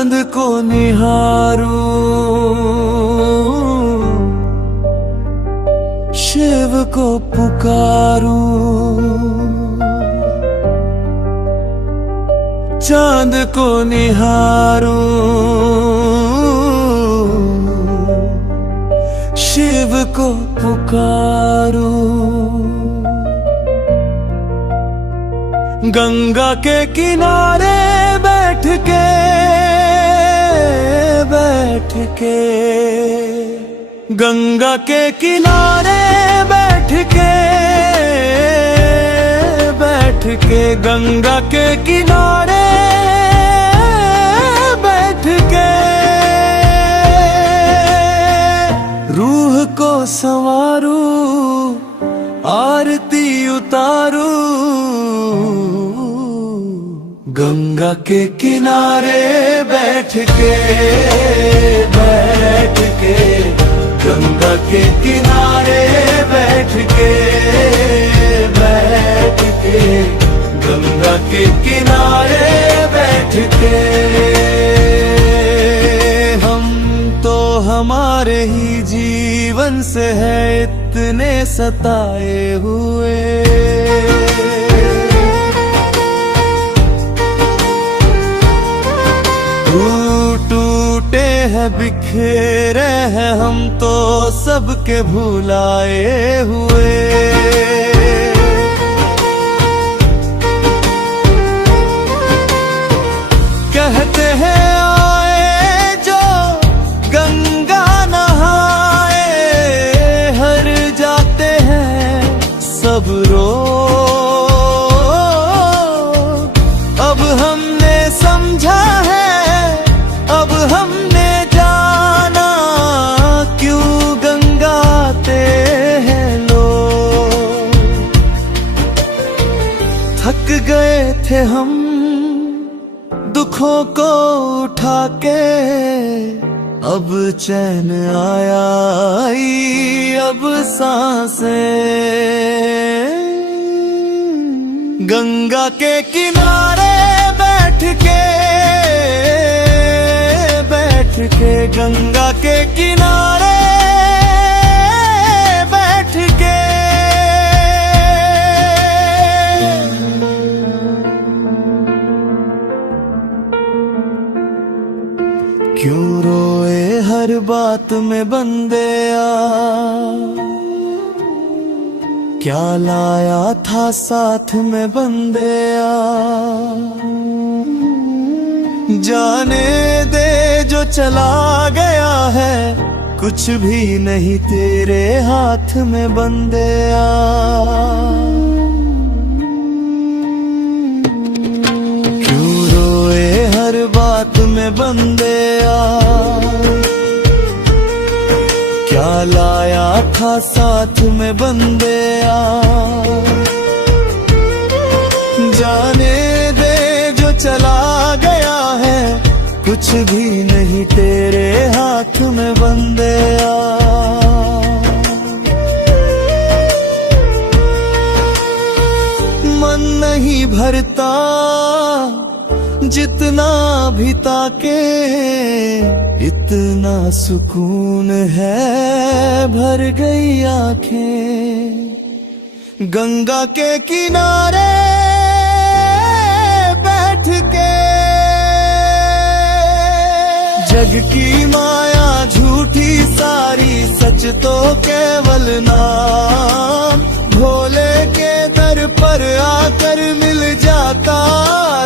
चांद को निहारूं, शिव को पुकारूं। चांद को निहारूं, शिव को पुकारूं। गंगा के किनारे बैठ के गंगा के किनारे बैठ के गंगा के किनारे बैठ के रूह को संवारूं, आरती उतारूं। गंगा के किनारे बैठ के गंगा के किनारे बैठ के गंगा के किनारे बैठ के हम तो हमारे ही जीवन से है इतने सताए हुए। टूटे हैं बिखरे हैं हम तो सबके भुलाए हुए। कहते हैं आए जो गंगा नहाए, हर जाते हैं सब रोग। अब हमने समझा है, अब हमने जाना क्यों गंगाते हैं लोग। थक गए थे हम दुखों को उठा के, अब चैन आया आई अब सांसें। गंगा के किनारे बैठ के गंगा के किनारे बैठ के क्यों रोए हर बात में बंदेया, क्या लाया था साथ में बंदेया। जाने दे जो चला गया है, कुछ भी नहीं तेरे हाथ में बंदेया। क्यों रोए हर बात में बंदेया, क्या लाया था साथ में बंदेया। जाने दे जो चला गया है, कुछ भी नहीं तेरे हाथ में बंदेया। मन नहीं भरता जितना भी ताके, इतना सुकून है भर गई आंखें। गंगा के किनारे बैठ के जग की माया झूठी सारी, सच तो केवल नाम। भोले के दर पर आकर मिल जाता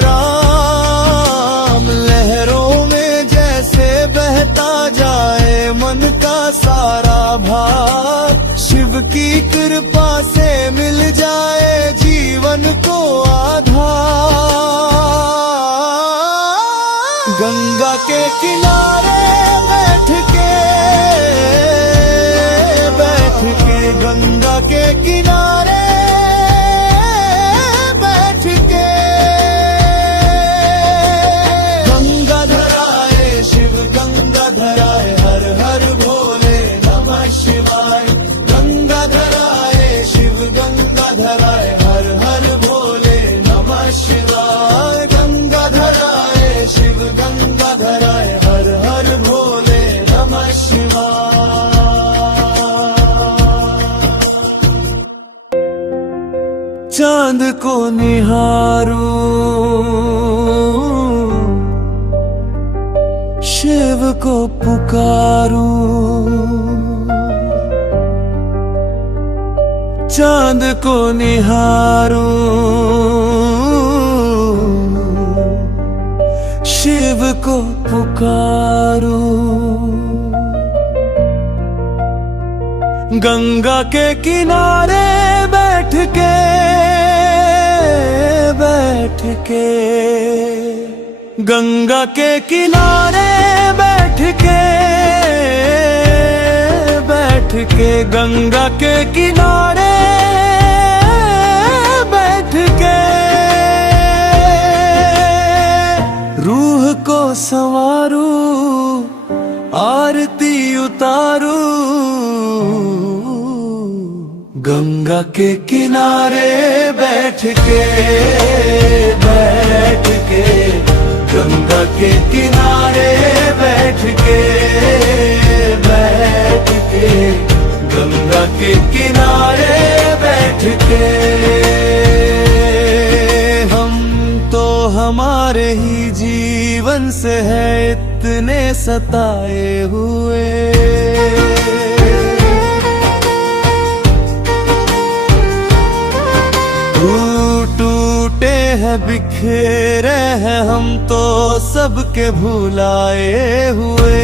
राम। लहरों में जैसे बहता जाए मन का सारा भार, शिव की कृपा से मिल जाए जीवन को आधार। गंगा के किनारे बैठ के गंगा के किनारे बैठ के गंगा धराए शिव गंगा धराए, हर हर भोले नमः शिवाय। गंगा धराए शिव गंगा धराए, हर हर भोले नमः शिवाय। गंगा धराए शिव गंगा धराए। शिव को पुकारूं, चांद को निहारूं, शिव को पुकारूं। गंगा के किनारे बैठ के गंगा के किनारे बैठ के गंगा के किनारे बैठ के रूह को संवारूं, आरती उतारूं। गंगा के किनारे बैठ के गंगा के किनारे बैठ के गंगा के किनारे बैठ के हम तो हमारे ही जीवन से है इतने सताए हुए। टूटे हैं बिखरे हैं हम तो सबके भुलाए हुए।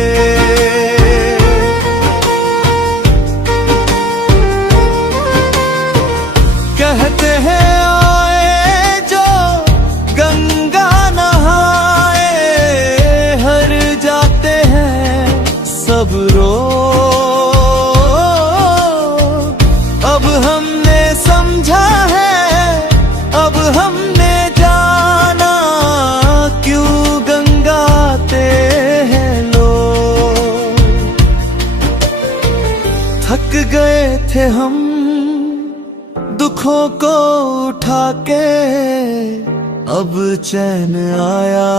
कहते हैं आए जो गंगा नहाए, हर जाते हैं सब रो। अब हमने समझा है, अब हमने जाना क्यों गंगाते हैं लोग। थक गए थे हम दुखों को उठा के, अब चैन आया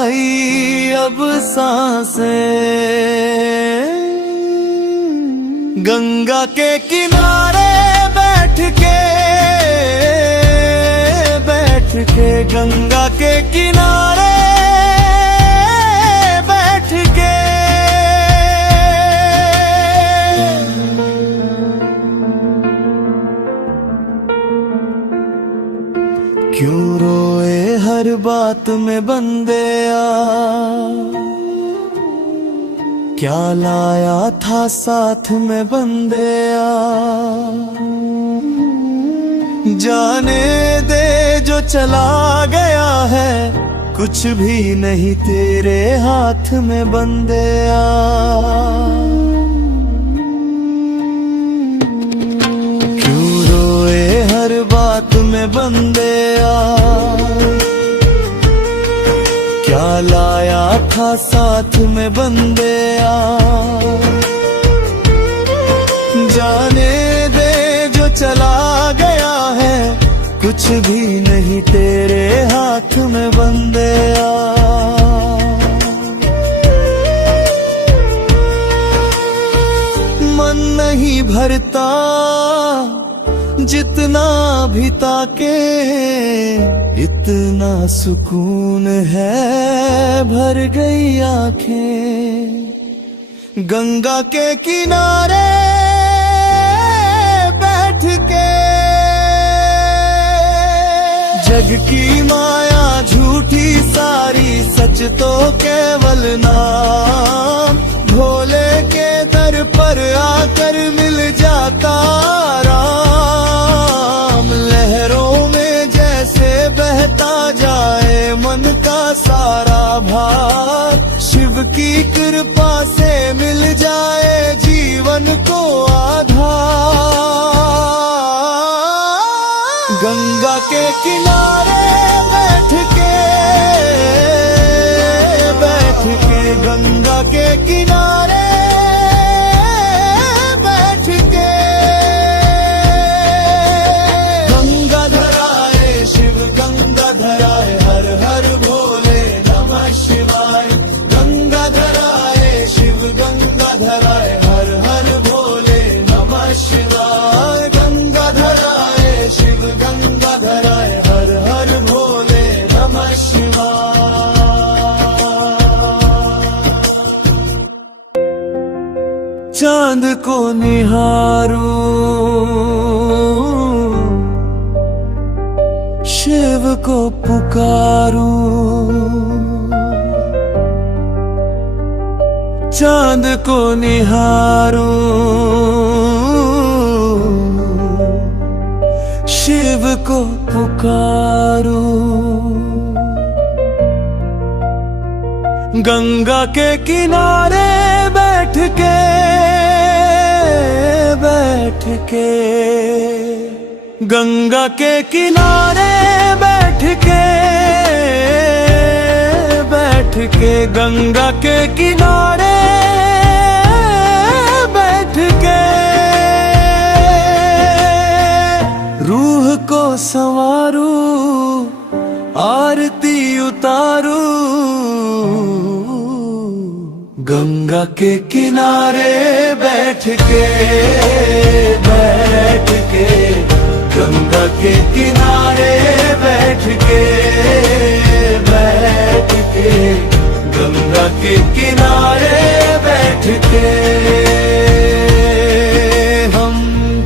आई अब सांसें। गंगा के किनारे बैठ के गंगा के किनारे बैठ के क्यों रोए हर बात में बंदे आ, क्या लाया था साथ में बंदे आ। जाने दे जो चला गया है, कुछ भी नहीं तेरे हाथ में बंदे आ। क्यों रोए हर बात में बंदे आ, क्या लाया था साथ में बंदे आ। जाने दे जो चला गया है, कुछ भी नहीं तेरे हाथ में बंदे आ। मन नहीं भरता जितना भी ताके, इतना सुकून है भर गई आंखें। गंगा के किनारे बैठ के जग की माया झूठी सारी, सच तो केवल नाम। भोले के दर पर आकर मिल जाता राम। लहरों में जैसे बहता जाए मन का सारा भार, शिव की कृपा से मिल जाए जीवन को आधार। गंगा के किनारे बैठ के गंगा के किनारे बैठ के गंगा धराए शिव गंगा धराए, हर हर भोले नमः शिवाय। गंगा धराए शिव गंगा धराए, हर हर भोले नमः शिवाय। गंगा धराए शिव गंगा धराए, हर हर भोले नमः शिवाय। चांद को निहारूं, शिव को पुकारूं, चांद को निहारूं, शिव को पुकारूं। गंगा के किनारे बैठ के गंगा के किनारे बैठ के गंगा के किनारे बैठ के रूह को संवारूं, आरती उतारूं। गंगा के किनारे बैठ के गंगा के किनारे बैठ के गंगा के किनारे बैठ के हम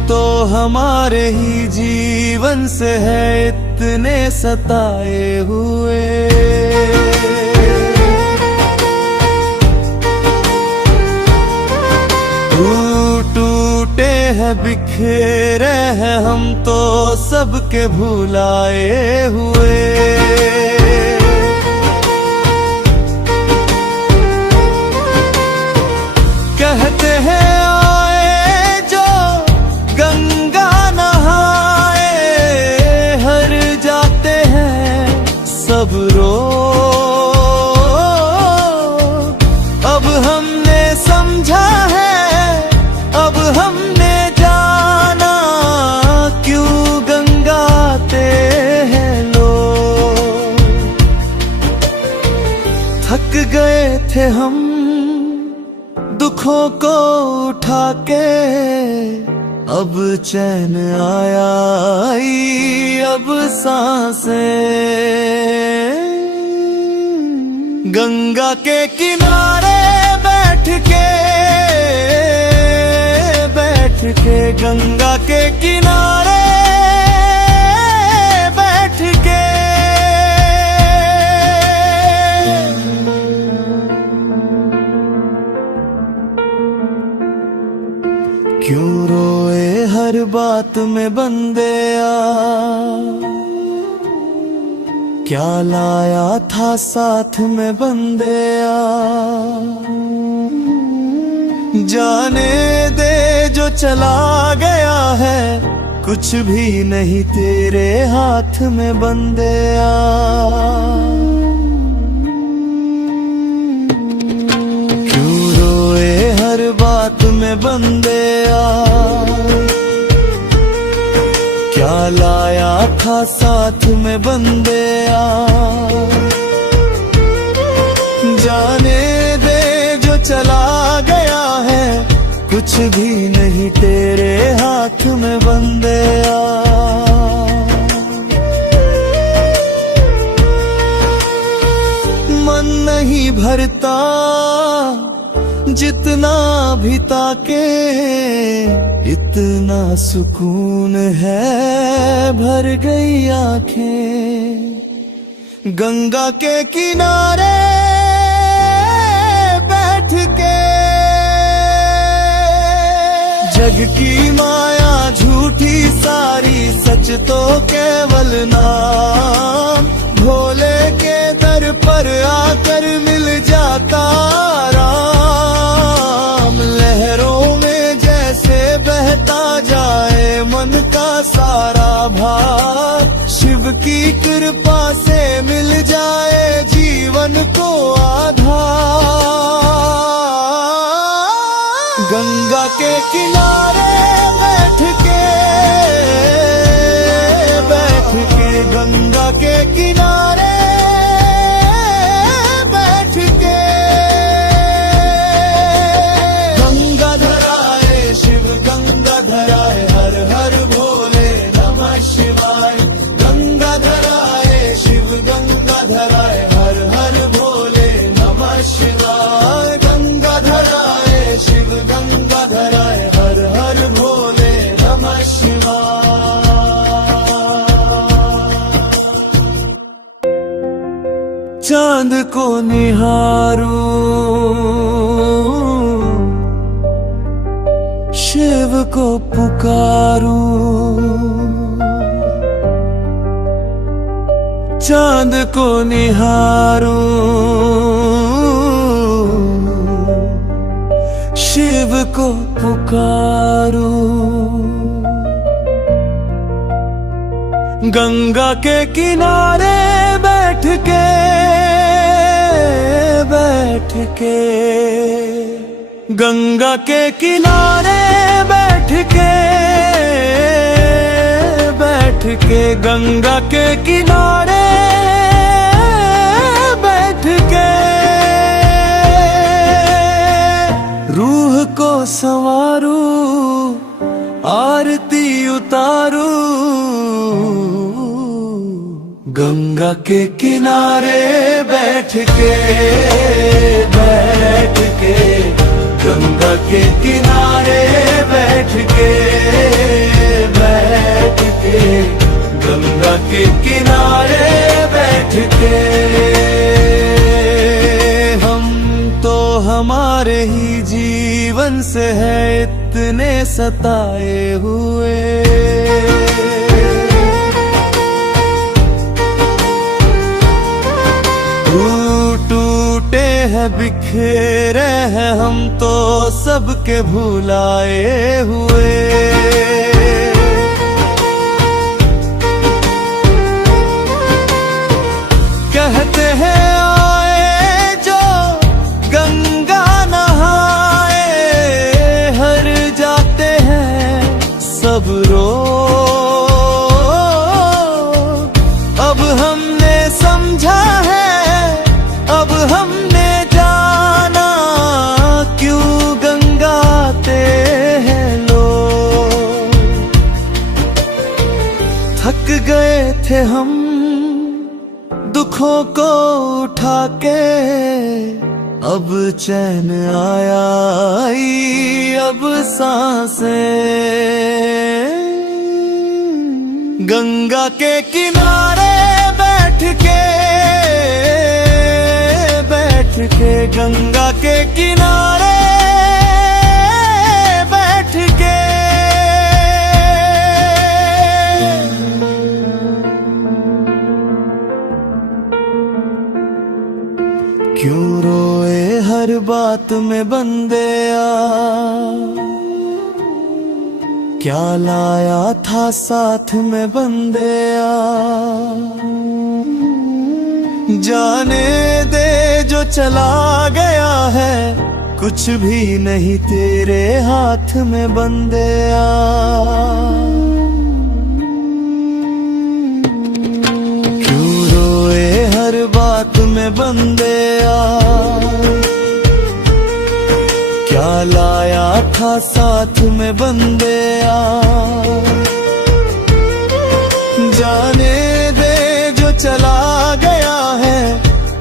तो हमारे ही जीवन से है इतने सताए हुए। टूटे हैं बिखरे हैं हम तो सबके भुलाए हुए। कहते हैं आए जो गंगा नहाए, हर जाते हैं सब रोग। अब हमने समझा है, अब हमने जाना क्यों गंगाते हैं लोग। थक गए थे हम दुखों को उठा के, अब चैन आया आई अब सांसें। गंगा के किनारे बैठ के गंगा के किनारे बैठ के क्यों रोए हर बात में बंदेया, क्या लाया था साथ में बंदेया। जाने दे जो चला गया है, कुछ भी नहीं तेरे हाथ में बंदेया। क्यों रोए हर बात में बंदेया, क्या लाया था साथ में बंदेया। जाने दे जो चला गया है, कुछ भी नहीं तेरे हाथ में बंदेया। मन नहीं भरता जितना भी ताके, इतना सुकून है भर गई आंखें। गंगा के किनारे बैठ के जग की माया झूठी सारी, सच तो केवल नाम। भोले के दर पर आकर मिल जाता राम। लहरों में जैसे बहता जाए मन का सारा भार, शिव की कृपा से मिल जाए जीवन को आधार। गंगा के किनारे बैठ के गंगा के किनारे बैठ के गंगा धराए शिव गंगा धराए, हर हर भोले नमः शिवाय। गंगा धराए शिव गंगा धराए, हर हर भोले नमः शिवाय। गंगा धराए शिव गंगा निहारूं, शिव को पुकारूं, चांद को निहारूं, शिव को पुकारूं। गंगा के किनारे बैठ के गंगा के किनारे बैठ के गंगा के किनारे बैठ के रूह को संवारूं, आरती उतारूं। गंगा के किनारे बैठ के गंगा के किनारे बैठ के गंगा के किनारे बैठ के हम तो हमारे ही जीवन से है इतने सताए हुए। टूटे हैं बिखेरे हैं हम तो सबके भुलाए हुए। कहते हैं आए जो गंगा नहाए, हर जाते हैं सब रो। अब हमने समझा है, अब हमने जाना क्यों गंगाते हैं लोग। थक गए थे हम दुखों को उठा के, अब चैन आया आई अब सांसें। गंगा के किनारे बैठ के गंगा के किनारे बैठ के क्यों रोए हर बात में बंदे आ, क्या लाया था साथ में बंदे आ। जाने दे जो चला गया है, कुछ भी नहीं तेरे हाथ में बंदे आ। क्यों रोए हर बात में बंदे आ, क्या लाया था साथ में बंदे आ। जाने दे जो चला गया है,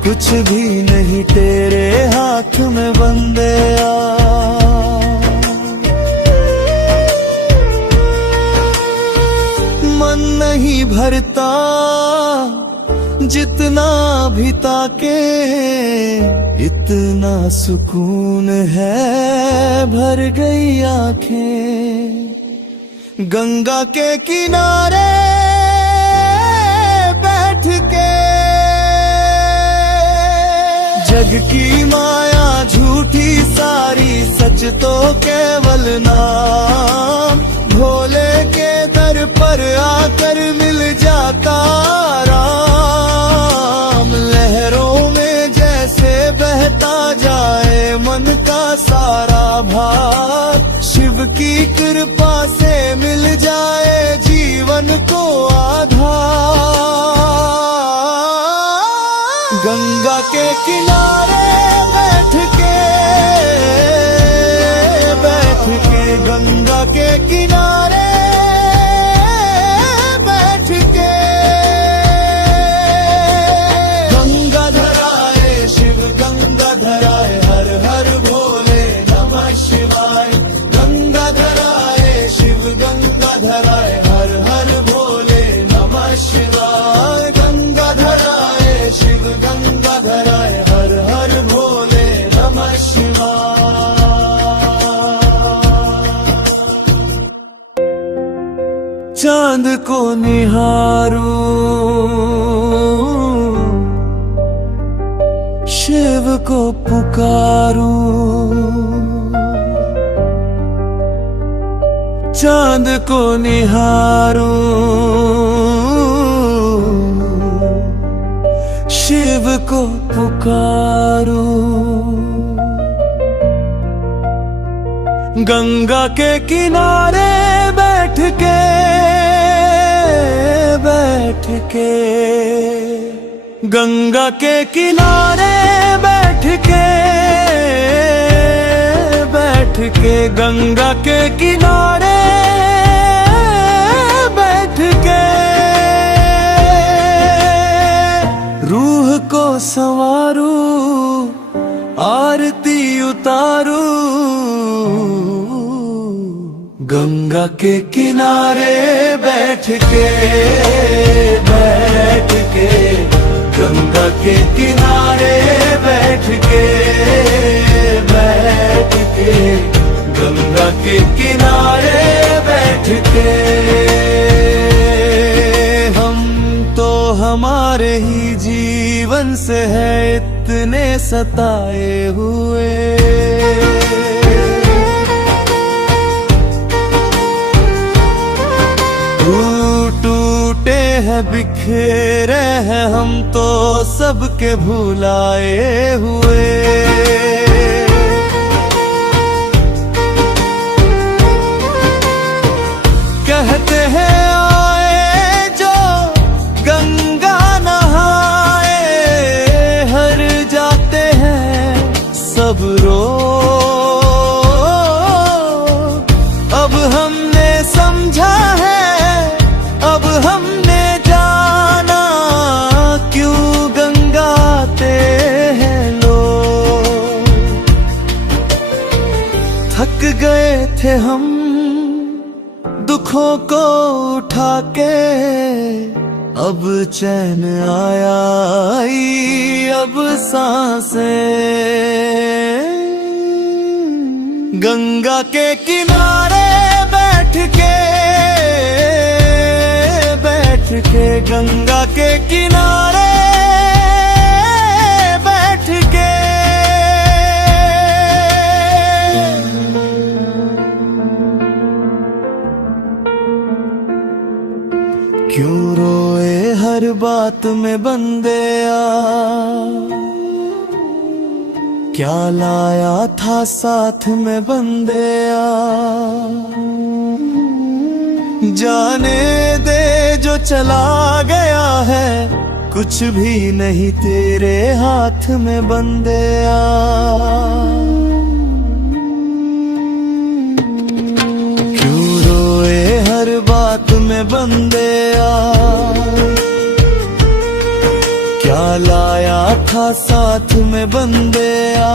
कुछ भी नहीं तेरे हाथ में बंदे आ। मन नहीं भरता जितना भी ताके, इतना सुकून है भर गई आंखें। गंगा के किनारे बैठ के जग की माया झूठी सारी, सच तो केवल नाम। भोले के दर पर आकर मिल जाता राम। लहरों में जैसे बहता जाए मन का सारा भार, शिव की कृपा से मिल जाए जीवन को आधार। गंगा के किनारे बैठ के गंगा के किनारे बैठ के गंगा धराए शिव गंगा धराए, हर हर भोले नमः शिवाय। गंगा धराए शिव गंगा धराए, हर हर भोले नमः शिवाय। गंगा धराए शिव गंगा धराए, हर चांद को निहारूं, शिव को पुकारूं। चांद को निहारूं, शिव को पुकारूं। गंगा के किनारे बैठ के गंगा के किनारे बैठ के गंगा के किनारे बैठ के रूह को संवारूं, आरती उतारूं। गंगा के किनारे बैठ के गंगा के किनारे बैठ के गंगा के किनारे बैठ के हम तो हमारे ही जीवन से है इतने सताए हुए। टूटे हैं बिखरे हैं हम तो सबके भुलाए हुए। कहते हैं आए जो गंगा नहाए, हर जाते हैं सब रोग। अब हमने समझा है, अब हमने जाना क्यों गंगाते हैं लोग। थक गए थे हम दुखों को उठा के, अब चैन आया आई अब सांसें। गंगा के किनारे बैठ के गंगा के किनारे बैठ के क्यों रोए हर बात में बंदेया, क्या लाया था साथ में बंदेया। जाने दे जो चला गया है, कुछ भी नहीं तेरे हाथ में बंदेया। क्यों रोए हर बात में बंदेया, क्या लाया था साथ में बंदेया।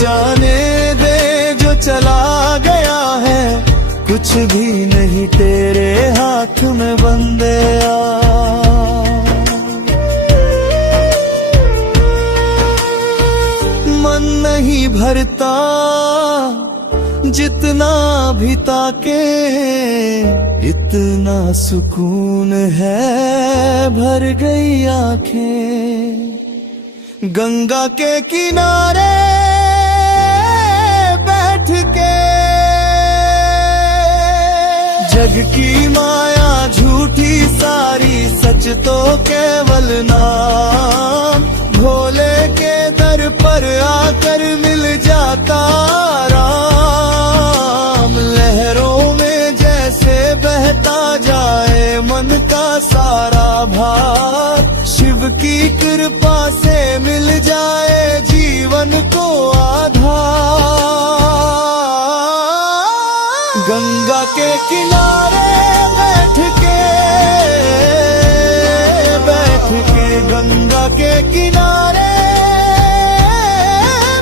जाने दे जो चला गया है, कुछ भी नहीं तेरे हाथ में बंदेया। मन नहीं भरता जितना भी ताके, इतना सुकून है भर गई आंखें। गंगा के किनारे बैठ के जग की माया झूठी सारी, सच तो केवल नाम। भोले के दर पर आकर मिल जाता राम। लहरों में जैसे बहता जाए मन का सारा भार, शिव की कृपा से मिल जाए जीवन को आधार। गंगा के किनारे बैठ के गंगा के किनारे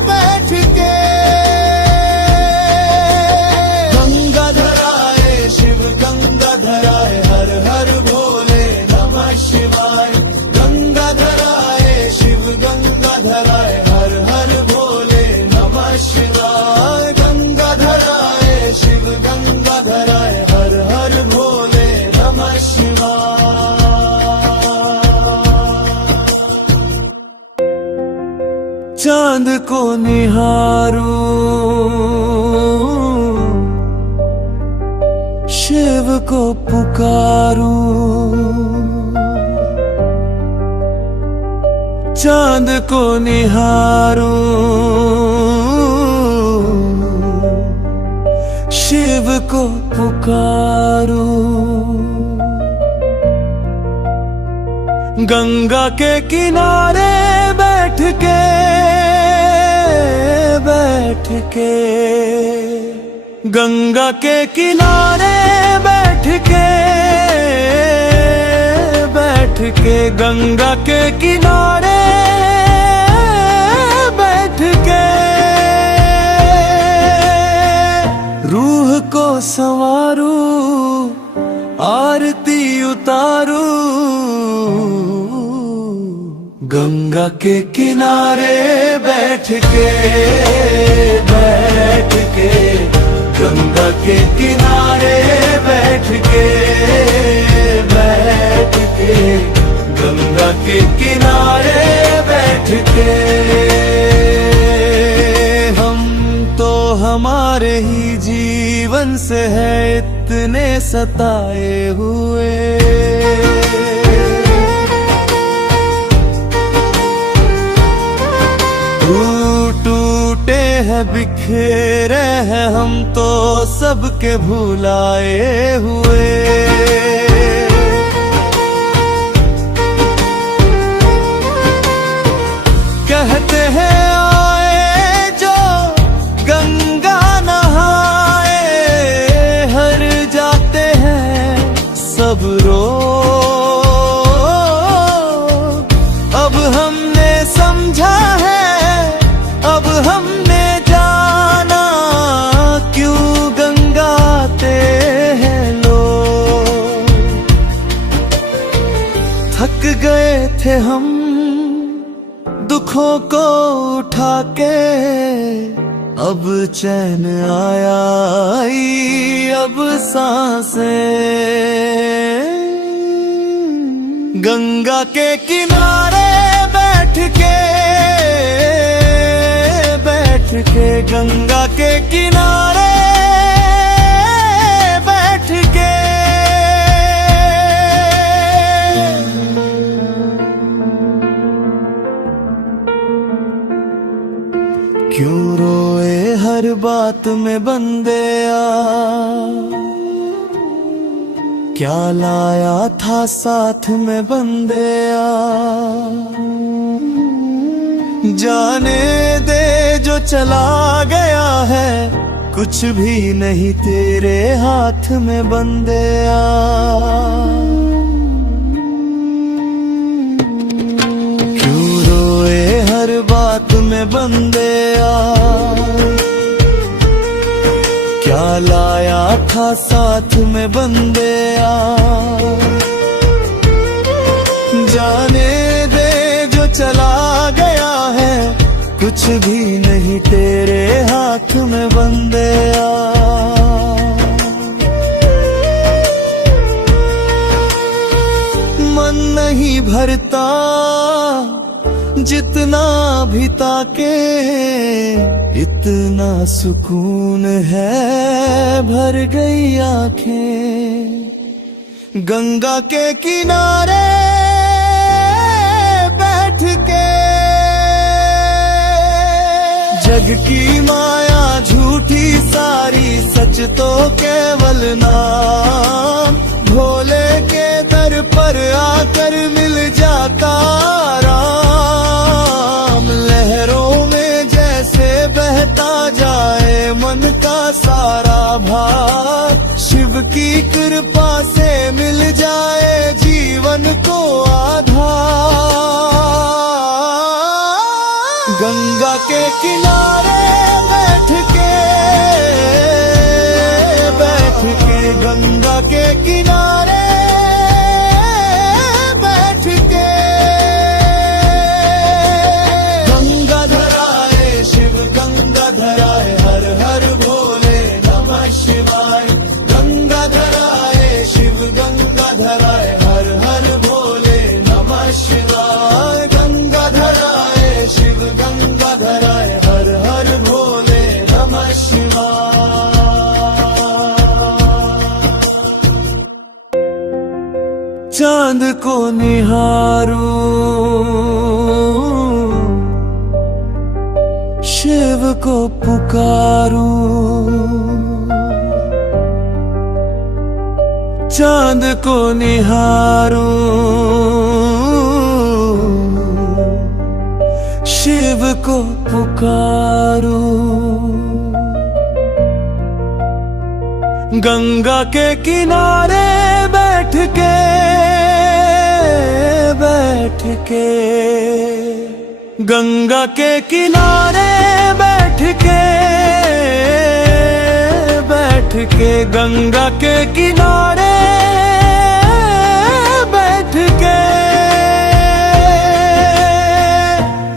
बैठ के गंगा धराए शिव गंगा धराए, हर हर भोले नमः शिवाय। गंगा धराए शिव निहारूं, शिव को पुकारूं, चांद को निहारूं, शिव को पुकारूं। गंगा के किनारे बैठ के गंगा के किनारे बैठ के गंगा के किनारे बैठ के रूह को संवारूं, आरती उतारूं। गंगा के किनारे बैठ के गंगा के किनारे बैठ के गंगा के किनारे बैठ के हम तो हमारे ही जीवन से है इतने सताए हुए। टूटे हैं बिखेरे हैं हम तो सबके भुलाए हुए। कहते हैं आए जो गंगा नहाए, हर जाते हैं सब रोग। अब हमने समझा है, अब हमने जाना क्यों गंगाते हैं लोग। थक गए थे हम दुखों को उठा के, अब चैन आया आई अब सांसें। गंगा के किनारे बैठ के गंगा के किनारे बैठ के क्यों रोए हर बात में बंदे आ, क्या लाया था साथ में बंदे आ। जाने दे जो चला गया है, कुछ भी नहीं तेरे हाथ में बंदे आ। क्यों रोए हर बात में बंदे आ, क्या लाया था साथ में बंदे आ। जाने दे जो चला गया है, कुछ भी नहीं तेरे हाथ में बंदे आ। मन नहीं भरता जितना भी ताके, इतना सुकून है भर गई आंखें। गंगा के किनारे बैठ के जग की माया झूठी सारी, सच तो केवल नाम। भोले के दर पर आकर मिल जाता राम। लहरों में जैसे बहता जाए मन का सारा भार, शिव की कृपा से मिल जाए जीवन को आधार। गंगा के किनारे बैठ के गंगा के किनारे बैठ के गंगा धराए शिव गंगा धराए, हर हर भोले नमः शिवाय। गंगा धराए शिव गंगा धराए, हर हर भोले नमः शिवाय। गंगा धराए शिव गंगा धराए, हर को निहारूं, शिव को पुकारूं, चांद को निहारूं, शिव को पुकारूं। गंगा के किनारे बैठ के गंगा के किनारे बैठ के गंगा के किनारे बैठ के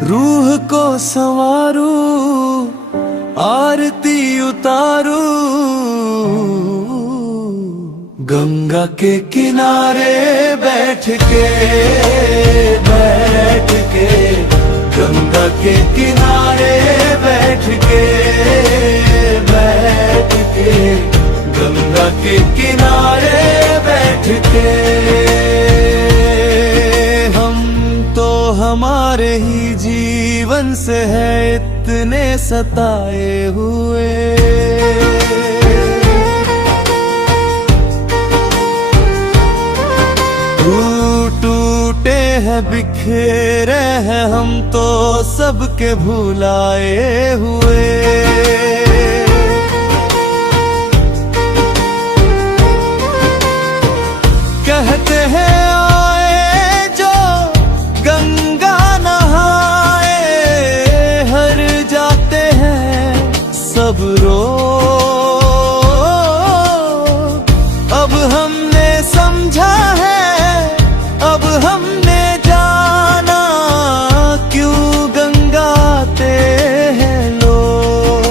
रूह को संवारूं, आरती उतारूं। गंगा के किनारे बैठ के गंगा के किनारे बैठ के गंगा के किनारे बैठ के हम तो हमारे ही जीवन से है इतने सताए हुए। टूटे हैं बिखरे हैं हम तो सबके भुलाए हुए। कहते हैं आए जो गंगा नहाए, हर जाते हैं सब रोग। अब हमने समझा है, अब हमने जाना क्यों गंगाते हैं लोग।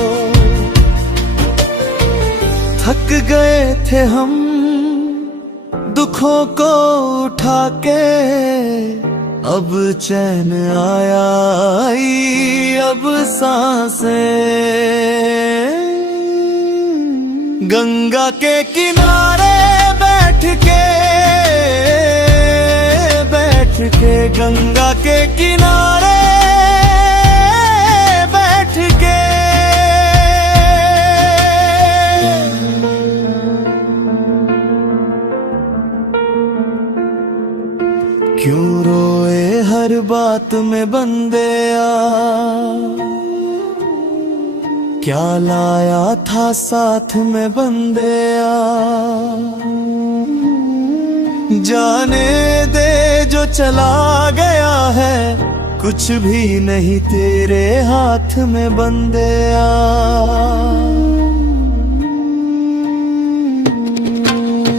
थक गए थे हम दुखों को उठा के, अब चैन आया आई अब सांसें। गंगा के किनारे बैठ के गंगा के किनारे बैठ के क्यों रोए हर बात में बंदेया, क्या लाया था साथ में बंदेया। जाने दे जो चला गया है, कुछ भी नहीं तेरे हाथ में बंदेया।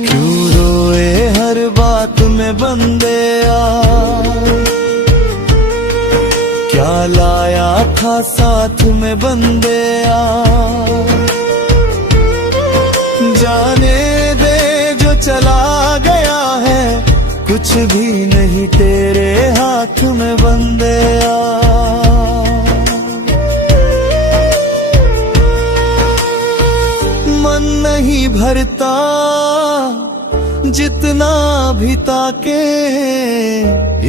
क्यों रोए हर बात में बंदेया, क्या लाया था साथ में बंदेया। जाने दे जो चला गया है, कुछ भी नहीं तेरे हाथ में बंदेया। मन नहीं भरता जितना भी ताके,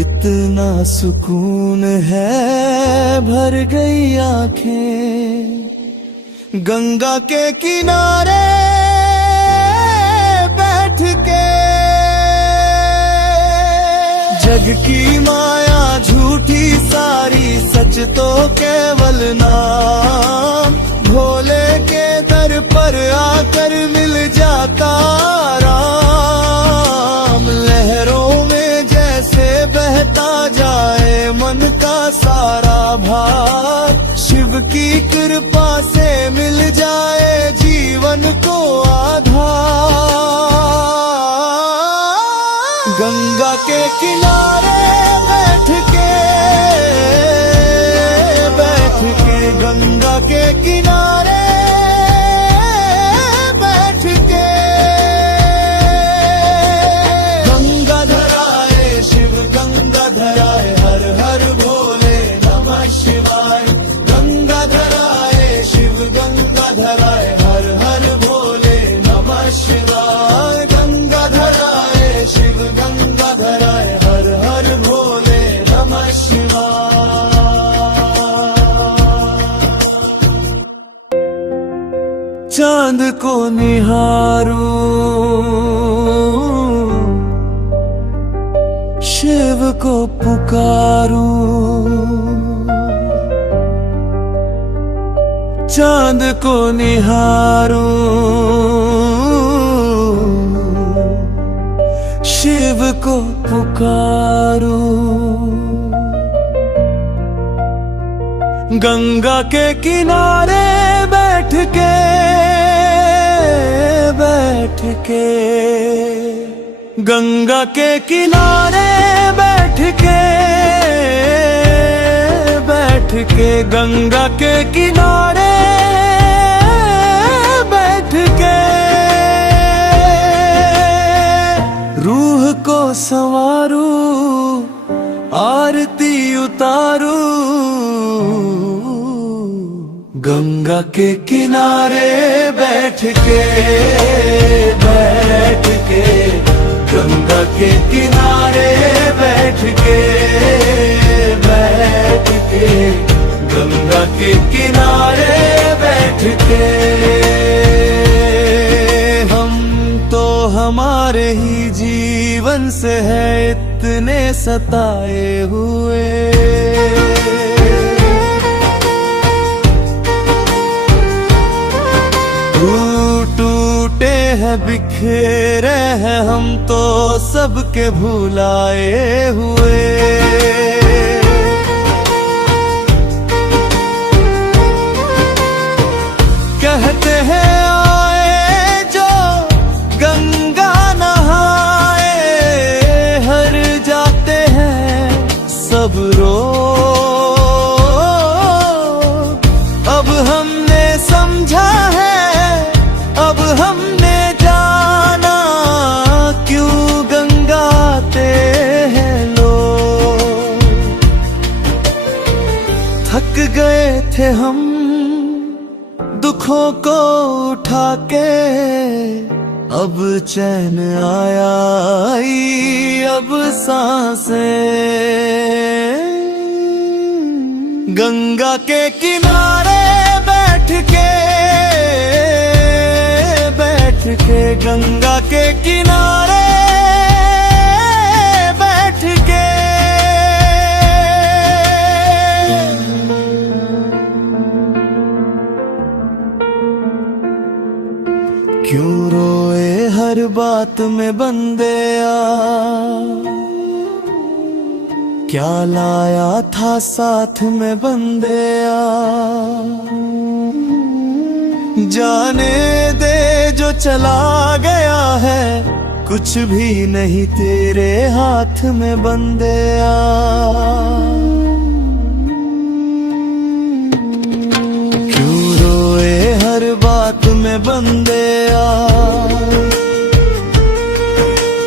इतना सुकून है भर गई आंखें। गंगा के किनारे बैठ के जग की माया झूठी सारी, सच तो केवल नाम। भोले के दर पर आकर मिल जाता राम। लहरों में जैसे बहता जाए मन का सारा भार, शिव की कृपा से मिल जाए जीवन को आधार। गंगा के किनारे बैठ के गंगा के किनारे बैठ के गंगा धराए शिव गंगा धराए, हर हर भोले नमः शिवाय। गंगा धराए शिव गंगा धराए, हर हर भोले नमः शिवाय। गंगा धराए शिव गंगा धराए, चांद को निहारूं, शिव को पुकारूं। चांद को निहारूं, शिव को पुकारूं। गंगा के किनारे बैठ के गंगा के किनारे बैठ के गंगा के किनारे बैठ के रूह को संवारूं, आरती उतारूं। गंगा के किनारे बैठ के गंगा के किनारे बैठ के गंगा के किनारे बैठ के हम तो हमारे ही जीवन से है इतने सताए हुए। टूटे हैं बिखरे हैं हम तो सबके भुलाए हुए। कहते हैं आए जो गंगा नहाए, हर जाते हैं सब रोग। अब हमने समझा है, अब हमने जाना क्यों गंगाते हैं लोग। थक गए थे हम दुखों को उठा के, अब चैन आया आई अब सांसें। गंगा के किनारे बैठ के गंगा के किनारे बैठ के क्यों रोए हर बात में बंदेया, क्या लाया था साथ में बंदेया। जाने दे जो चला गया है, कुछ भी नहीं तेरे हाथ में बंदेया। क्यों रोए हर बात में बंदेया,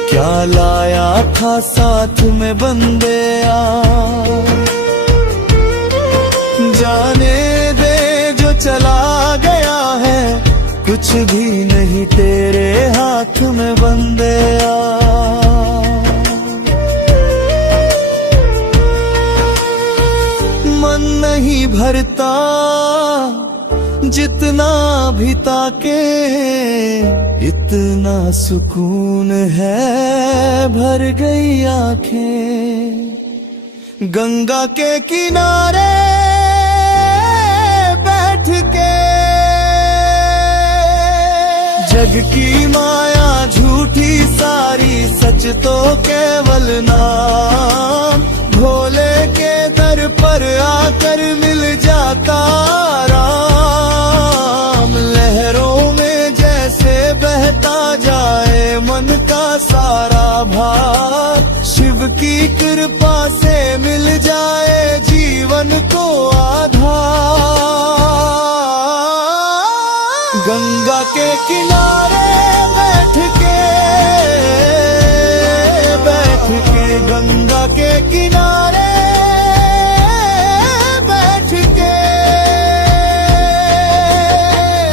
क्या लाया था साथ में बंदेया। जाने दे जो चला गया है, कुछ भी नहीं तेरे हाथ में बंदेया। मन नहीं भरता जितना भी ताके, इतना सुकून है भर गई आंखें। गंगा के किनारे बैठ के जग की माया झूठी सारी, सच तो केवल नाम। भोले के दर पर आकर मिल जाता राम। लहरों में जैसे बहता जाए मन का सारा भार, शिव की कृपा से मिल जाए जीवन को आधार। गंगा के किनारे बैठ के गंगा के किनारे बैठ के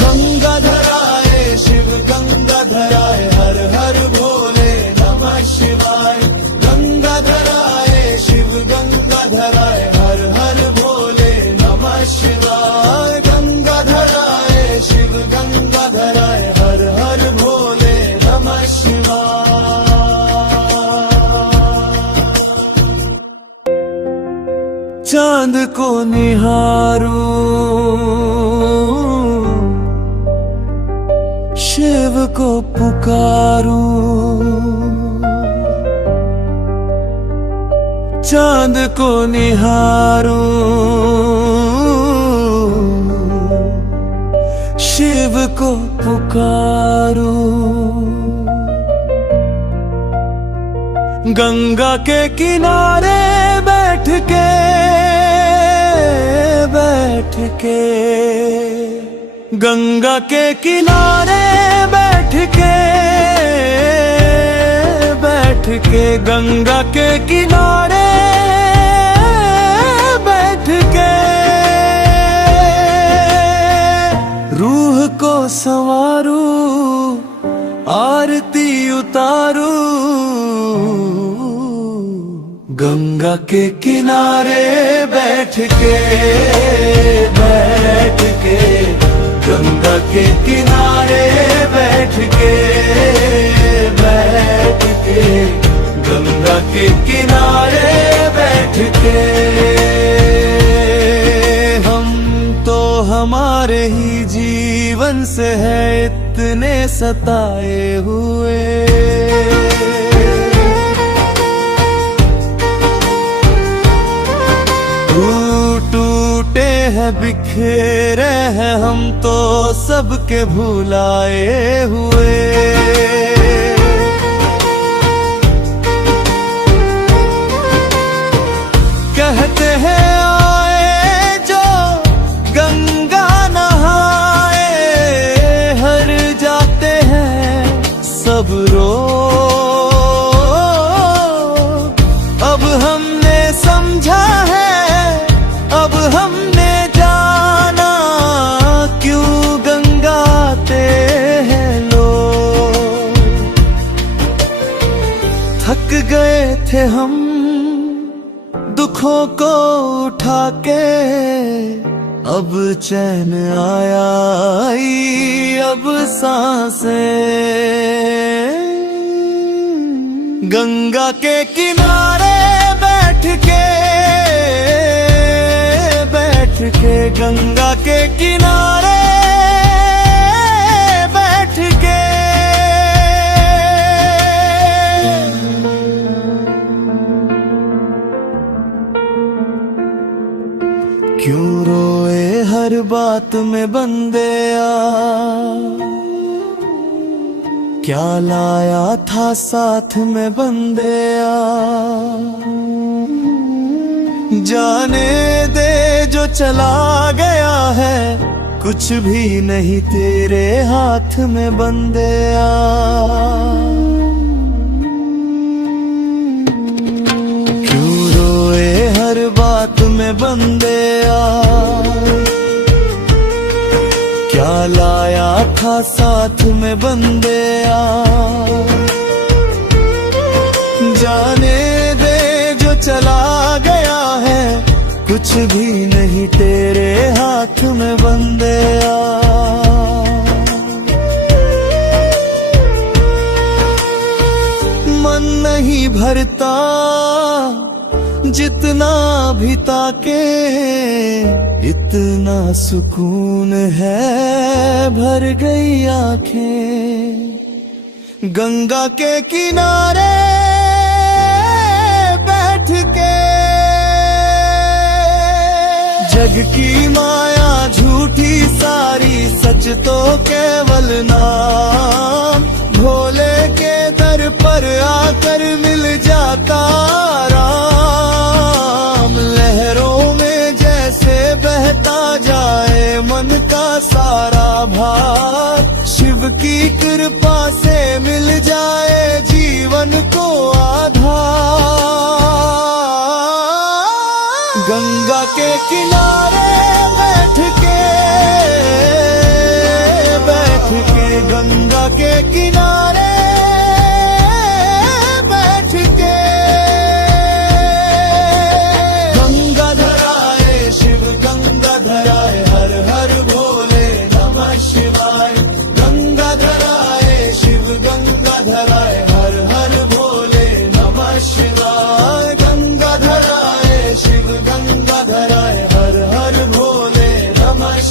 गंगा धराए शिव गंगा धराए, हर हर भोले नमः शिवाय। गंगा धराए शिव गंगा धराए, हर हर भोले नमः शिवाय। गंगा धराए शिव गंगा पुकारूं, शिव को पुकारूं, चांद को निहारूं, शिव को पुकारूं। गंगा के किनारे बैठ के गंगा के किनारे बैठ के गंगा के किनारे बैठ के रूह को संवारूं, आरती उतारूं। गंगा के किनारे बैठ के गंगा के किनारे बैठ के गंगा के किनारे बैठ के हम तो हमारे ही जीवन से है इतने सताए हुए। टूटे हैं बिखरे हैं हम तो सबके भुलाए हुए। कहते हैं आए जो गंगा नहाए, हर जाते हैं सब रो। अब हमने समझा है, अब हमने जाना क्यों गंगाते हैं लोग। थक गए थे हम दुखों को उठा के, अब चैन आया आई अब सांसें। गंगा के किनारे बैठ के गंगा के किनारे बैठ के क्यों रोए हर बात में बंदेया, क्या लाया था साथ में बंदेया। जाने दे जो चला गया है, कुछ भी नहीं तेरे हाथ में बंदेया। क्यों रोए हर बात में बंदेया, क्या लाया था साथ में बंदेया। जाने दे जो चला गया है, कुछ भी नहीं तेरे हाथ में बंदेया। मन नहीं भरता जितना भी ताके, इतना सुकून है भर गई आंखें। गंगा के किनारे बैठ के जग की माया झूठी सारी, सच तो केवल नाम। भोले के दर पर आकर मिल जाता राम। लहरों में जैसे बहता जाए मन का सारा भार, शिव की कृपा से मिल जाए जीवन को आधार। गंगा के किनारे बैठ के गंगा के किनारे बैठ के गंगा धराए शिव गंगा धराए, हर हर भोले नमः शिवाय। गंगा धराए शिव गंगा धराए,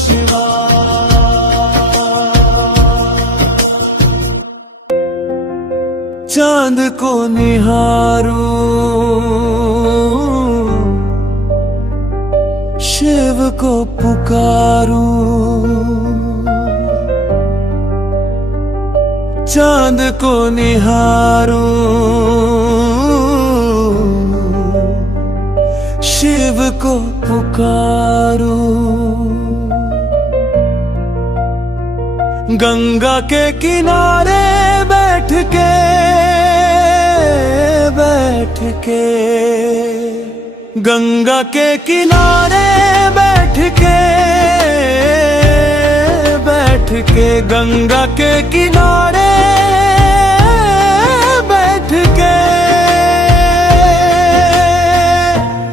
शिवाय। चांद को निहारूं, शिव को पुकारूं, चांद को निहारूं, शिव को पुकारूं। गंगा के किनारे बैठ के गंगा के किनारे बैठ के गंगा के किनारे बैठ के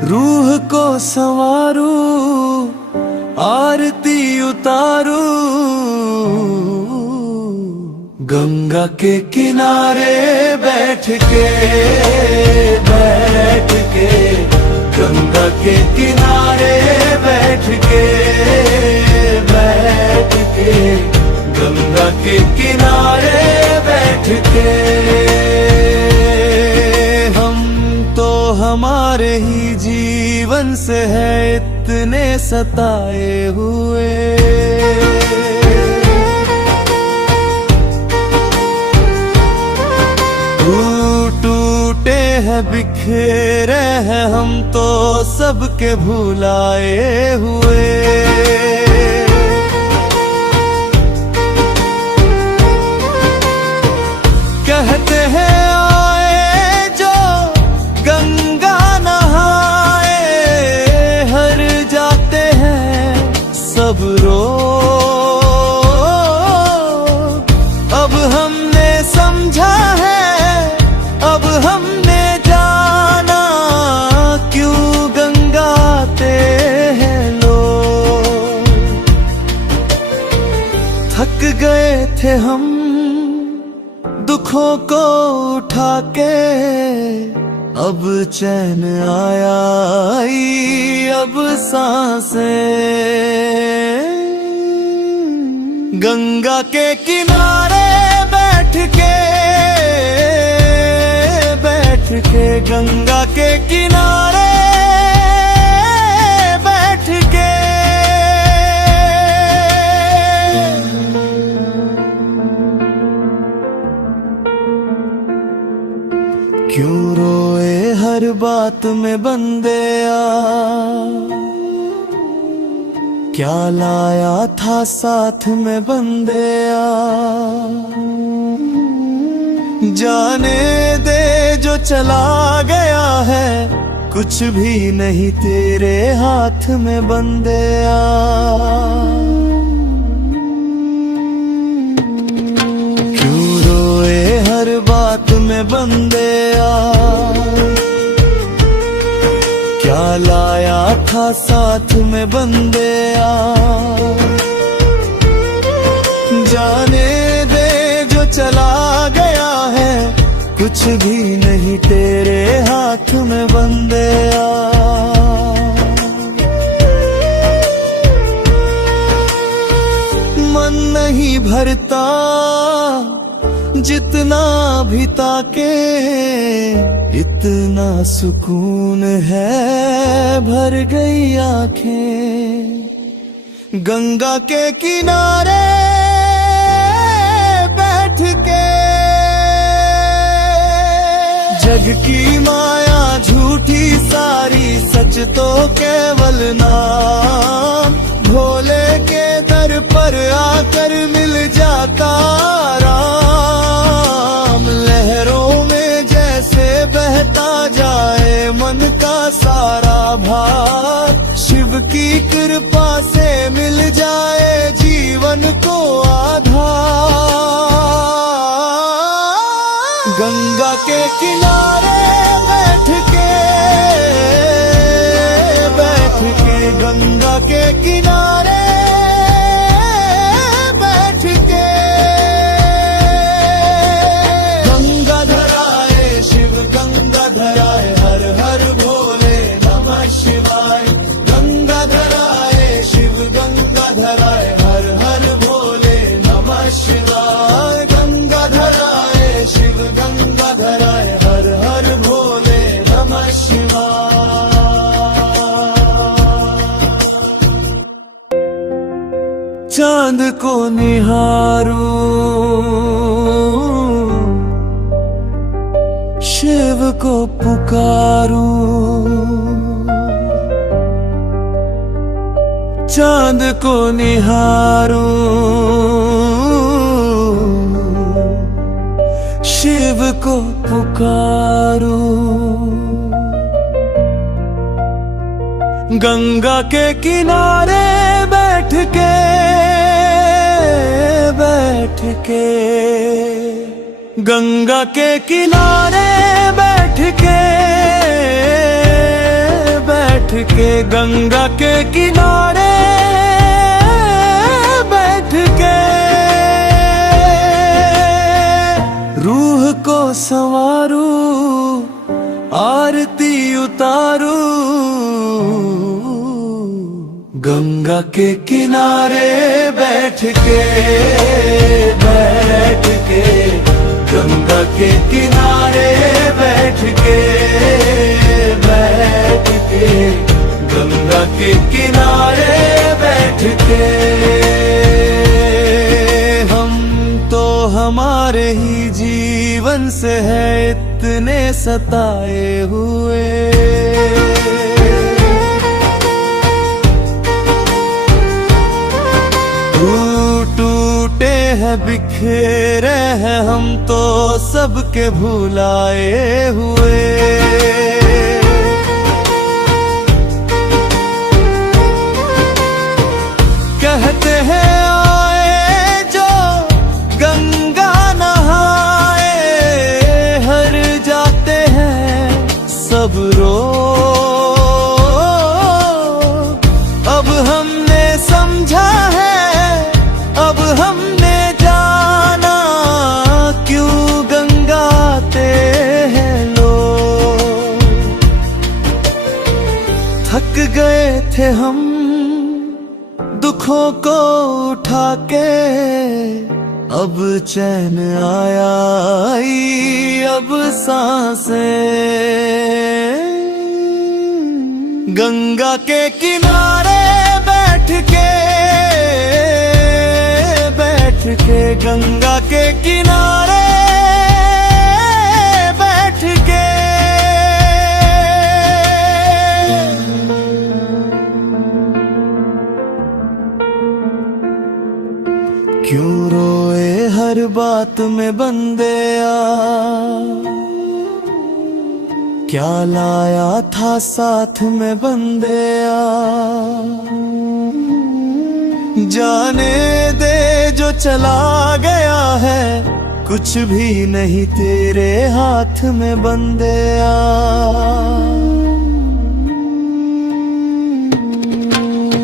रूह को संवारूं, आरती उतारूं। गंगा के किनारे बैठ के गंगा के किनारे बैठ के गंगा के किनारे बैठ के हम तो हमारे ही जीवन से है इतने सताए हुए। टूटे हैं बिखरे हैं हम तो सबके भुलाए हुए। कहते हैं आए जो गंगा नहाए, हर जाते हैं सब रोग। अब हमने समझा है, अब हमने जाना क्यों गंगाते हैं लोग। थक गए थे हम दुखों को उठा के, अब चैन आया आई अब सांसें। गंगा के किनारे बैठ के गंगा के किनारे बैठ के क्यों रोए हर बात में बंदेया, क्या लाया था साथ में बंदेया। जाने दे जो चला गया है, कुछ भी नहीं तेरे हाथ में बंदेया। क्यों रोए हर बात में बंदेया, क्या लाया था साथ में बंदेया। जाने दे जो चला गया है, कुछ भी नहीं तेरे हाथ में बंदेया। मन नहीं भरता जितना भी ताके, इतना सुकून है भर गई आंखें। गंगा के किनारे बैठ के जग की माया झूठी सारी, सच तो केवल नाम। भोले के दर पर आकर मिल जाता राम। लहरों में जैसे बहता जाए मन का सारा भार, शिव की कृपा से मिल जाए जीवन को आधार। गंगा के किनारे बैठ के गंगा के किनारे बैठ के गंगा धराए शिव गंगा धराए, हर हर भोले नमः शिवाय। गंगा धराए शिव गंगा धराए। शिवाय गंगाधराय शिव गंगाधराय हर हर भोले नमः शिवाय। चांद को निहारूं शिव को पुकारूं, चांद को निहारूं शिव को पुकारूं। गंगा के किनारे बैठ के गंगा के किनारे बैठ के गंगा के किनारे बैठ के रूह को संवारूं आरती उतारूं। गंगा के किनारे बैठ के गंगा के किनारे बैठ के गंगा के किनारे बैठ के हम तो हमारे ही जीवन से है इतने सताए हुए। टूटे हैं बिखरे हैं हम तो सबके भुलाए हुए। कहते हैं आए जो गंगा नहाए हर जाते हैं सब रोग। अब हमने समझा है अब हमने जाना क्यों गंगाते हैं लोग। थक गए थे हम दुखों को उठा के अब चैन आया आई अब सांसें। गंगा के किनारे बैठ के गंगा के किनारे बैठ के क्यों रोए हर बात में बंदे क्या लाया था साथ में बंदे जाने दे जो चला गया है कुछ भी नहीं तेरे हाथ में बंदे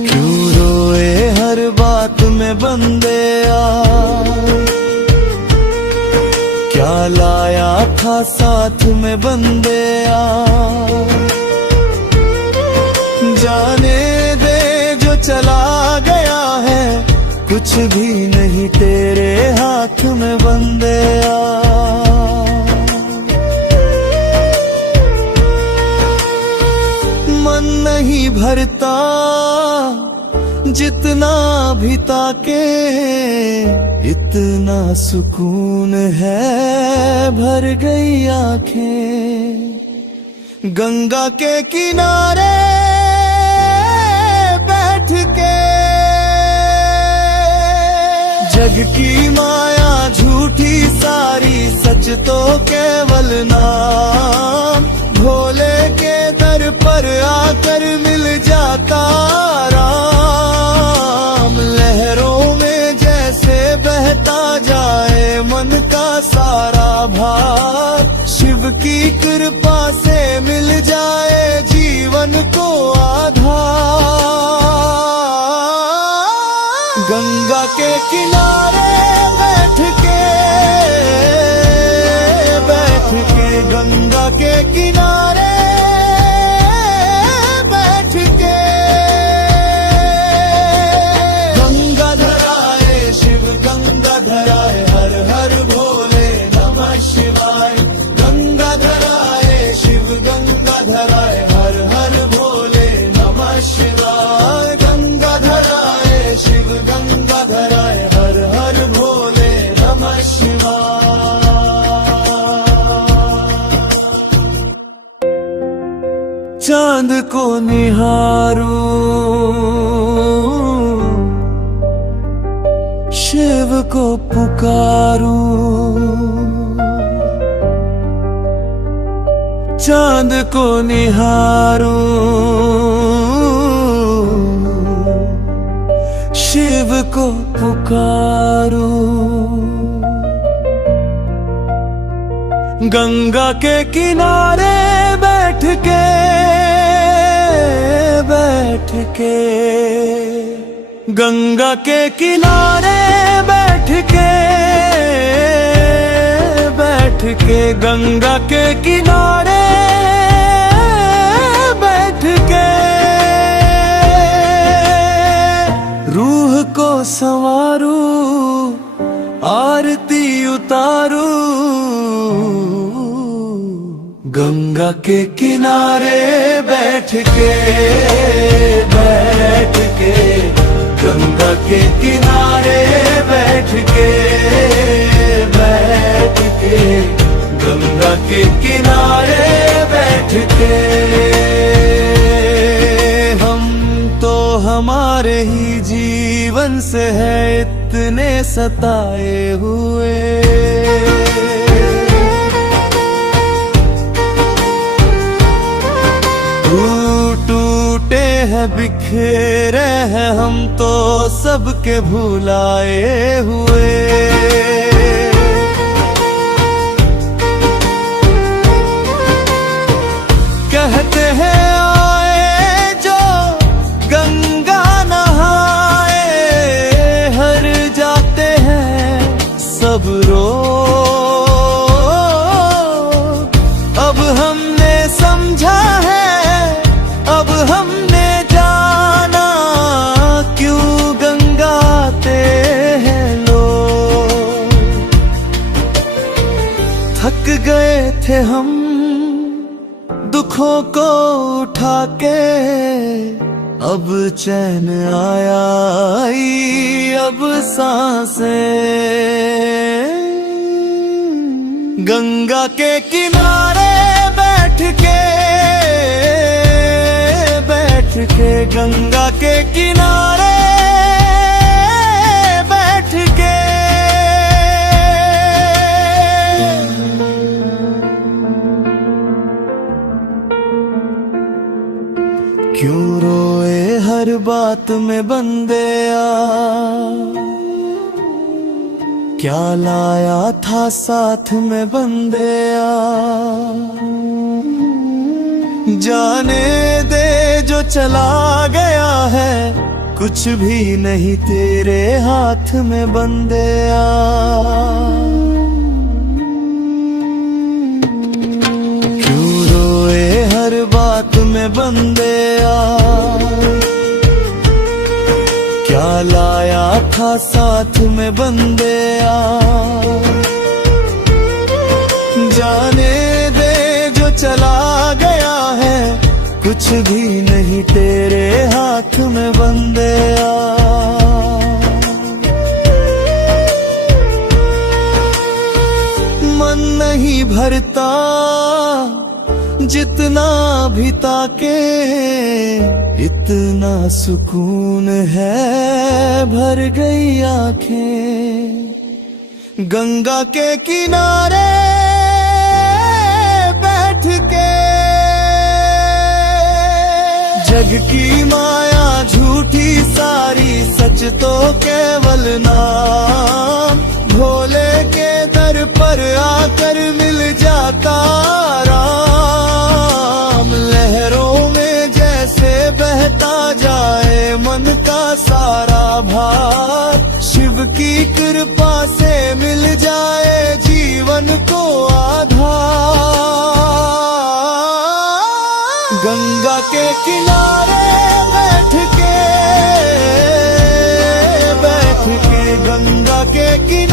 क्यों रोए हर बात में बंदे क्या लाया था साथ में बंदे जाने दे जो चला गया है कुछ भी नहीं तेरे हाथ में बंदे मन नहीं भरता जितना भी ताके इतना सुकून है भर गई आंखें। गंगा के किनारे बैठ के जग की माया झूठी सारी सच तो केवल नाम भोले के दर पर आकर मिल जाता राम। लहरों में जैसे बहता जाए मन का सारा भार शिव की कृपा से मिल जाए जीवन को आधार। गंगा के किनारे बैठ के गंगा के किनारे बैठ के गंगाधराय शिव गंगाधराय चांद को निहारूं, शिव को पुकारूं। चांद को निहारूं, शिव को पुकारूं। गंगा के किनारे बैठ के गंगा के किनारे बैठ के गंगा के किनारे बैठ के रूह को संवारूं, आरती उतारूं। गंगा के किनारे बैठ के गंगा के किनारे बैठ के गंगा के किनारे बैठ के हम तो हमारे ही जीवन से है इतने सताए हुए। टूटे हैं बिखरे हैं हम तो सबके भुलाए हुए। कहते हैं आए जो गंगा नहाए, हर जाते हैं सब रोग। अब हमने समझा है, अब हमने जाना क्यों गंगाते हैं लोग। थक गए थे हम दुखों को उठा के, अब चैन आया आई अब सांसें। गंगा के किनारे बैठ के गंगा के किनारे बैठ के क्यों रोए हर बात में बंदेया, क्या लाया था साथ में बंदेया। जाने दे जो चला गया है, कुछ भी नहीं तेरे हाथ में बंदेया। क्यों रोए हर बात में बंदेया, क्या लाया था साथ में बंदेया। जाने दे जो चला गया है, कुछ भी नहीं तेरे हाथ में बंदेया। मन नहीं भरता जितना भी ताके, इतना सुकून है भर गई आंखें। गंगा के किनारे बैठ के जग की माया झूठी सारी, सच तो केवल नाम। भोले के दर पर आकर मिल जाता राम। लहरों में जैसे बहता जाए मन का सारा भार, शिव की कृपा से मिल जाए जीवन को आधार। गंगा के किनारे बैठ के गंगा के किनारे